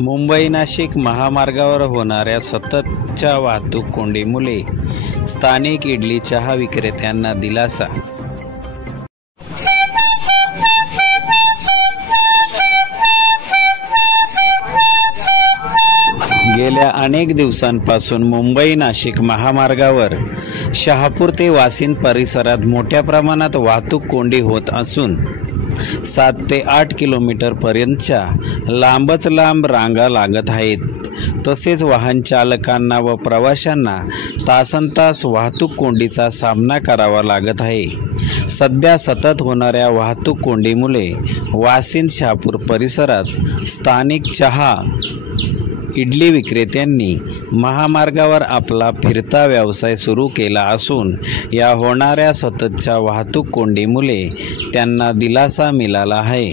मुंबई नाशिक महामार्गावर होणाऱ्या सततच्या वाहतूक कोंडीमुळे स्थानिक इडली चहा विक्रेत्यांना दिलासा। गेल्या अनेक दिवसांपासून मुंबई नाशिक महामार्गावर शहापूर ते वाशिंद परिसरात मोठ्या प्रमाणात वाहतूक कोंडी होत असून 7 ते 8 किलोमीटर पर्यंतच्या लांबच लांब रांगा लागत आहेत। तसेच वाहन चालकांना व प्रवाशांना तासनतास वाहतूक कोंडीचा सामना करावा लागत आहे। सध्या सतत होणाऱ्या वाहतूक कोंडीमुळे वाशिंद शहापूर परिसरात स्थानिक चहा इडली विक्रेत्यांनी महामार्गावर आपला फिरता व्यवसाय सुरू केला असून या होणाऱ्या सततच्या वाहतूक कोंडीमुळे त्यांना दिलासा मिळाला आहे।